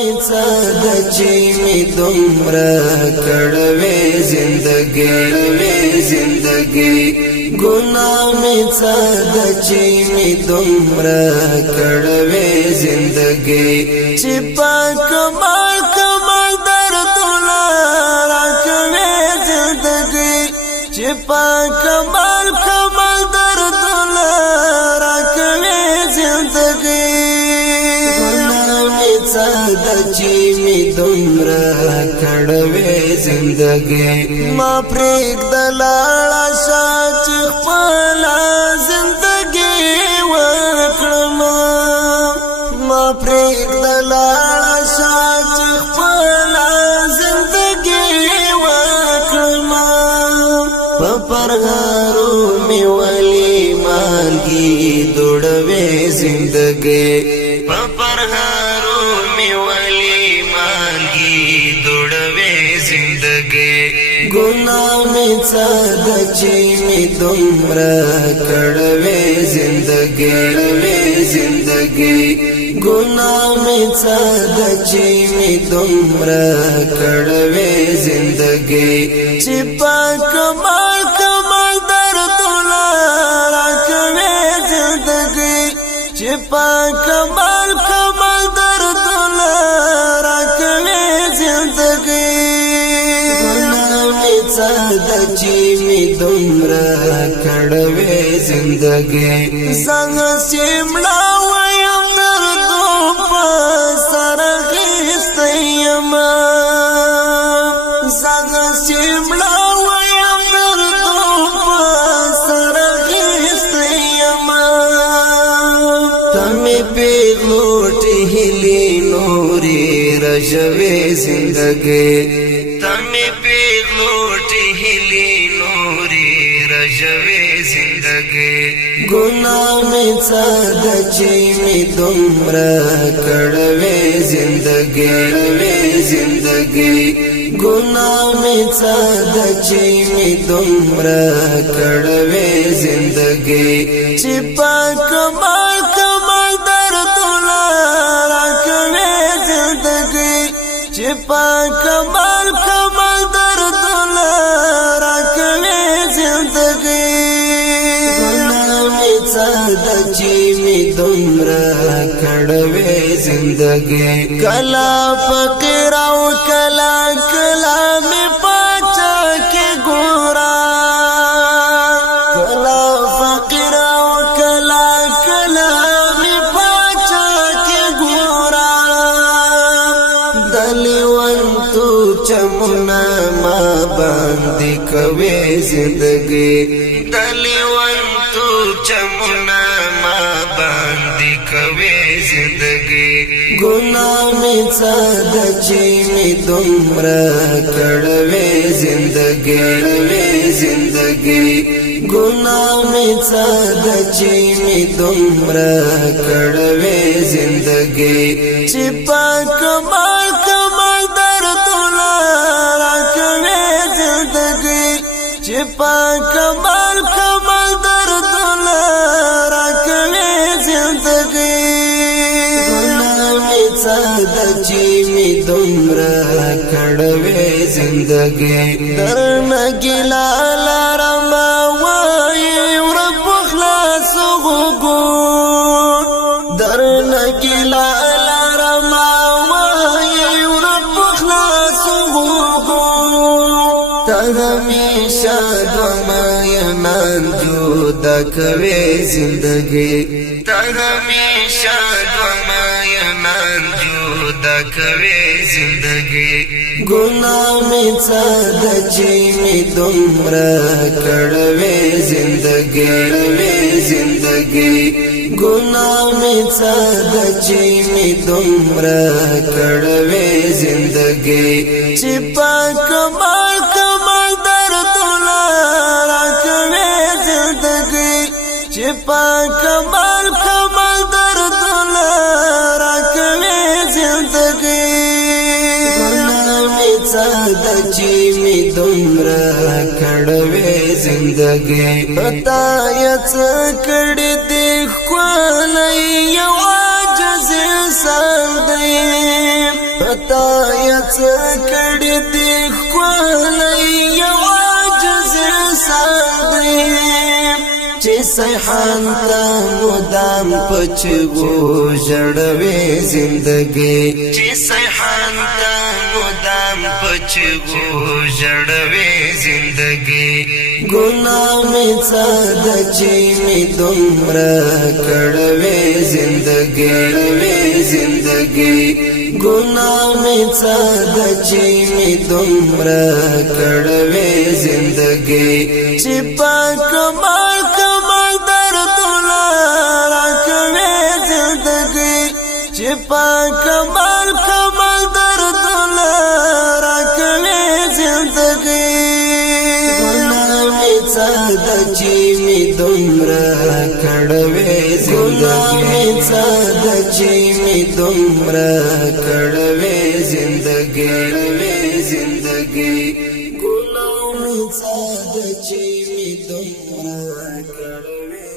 می صد چی می دومره کڑوی زندگی گناہ می صد چی می دومره کڑوی زندگی چی پاک کمال کمال دردولا راکوی زندگی چی پاک کمال کمال دردولا راکوی زندگی صد چی می دومره کڑوی زندگی ما پریک دلالا شاچ خپلا زندگی وکړم ما پریک دلالا شاچ خپلا زندگی وکړم په پرهارو می ولی مالګي دوړوي زندگی په پرهارو می ولی مالګي دوړوي زندگی گناہ می صد چی می دومره کڑوی زندگی گناہ می صد چی می دومره کڑوی زندگی چی پاک کمال کمال دردولا راکوی زندگی چی پاک کمال کمال دردولا راکوی زندگی صد چی می دومره کڑوی زندگی څنګه سیملا ویم دردو په سر اخیستیم څنګه سیملا ویم دردو په سر اخیستیم تمه پیغلوټی هلی نوري رژوي زندگی تمه پیغلوټی هلی نوري رژوي زندگی گناہ می صد چی می دومره کڑوی زندگی گناہ می صد چی می دومره کڑوی زندگی چی پاک کمال کمال دردولا راکوی زندگی چی پاک کمال کمال دردولا راکوی زندگی صد چی می دومره کڑوی زندگی کلا فقیر او کلا کلا می پاچا کی گورا کلا فقیر او کلا کلا می پاچا کی گورا دلیوان تو چمنا ما باندې کوي زندگی دلیوان تو چمنا ما باندې کوي زندگی گناہ می صد چی می دومره کڑوی زندگی گناہ می صد چی می دومره کڑوی زندگی چی پاک کمال کمال دردولا راکوی زندگی چی پاک کمال کمال دردولا راکوی زندگی گناہ می صد چی می دومره کڑوی زندگی درنه ګیلا لرم وای رب خلاص غوګو درنه ګیلا لرم وای رب خلاص غوګو ته همیشه دوما ینان جودا کوي زندگی ته همیشه دوما ینان جودا کوي زندگی گناہ می صد چی می دومره کڑوی زندگی گناہ می صد چی می دومره کڑوی زندگی چی پاک کمال کمال دردولا راکوی زندگی چی پاک کمال کمال دردولا راکوی زندگی صد چی می دومره کڑوی زندگی پتا یڅ کړي دی خپل یو عاجز انسان دی پتا یڅ کړي دی خولای یو عاجز سادي چې سیحان تا مدام پچغو جړوي زندګي چې سیحان تا مدام پچغو جړوي زندګي ګناه می څاد چې می دومره کړوي زندګي ګناه می څاد چې می دومره کړوي زندګي چې پاک کمال کمال درد لرا کوي زندګي ګناه می څاد چې می دومره کړوي زندګي څاد چې می دومره کړوي زندګي ګناه می څاد چې می دومره کړوي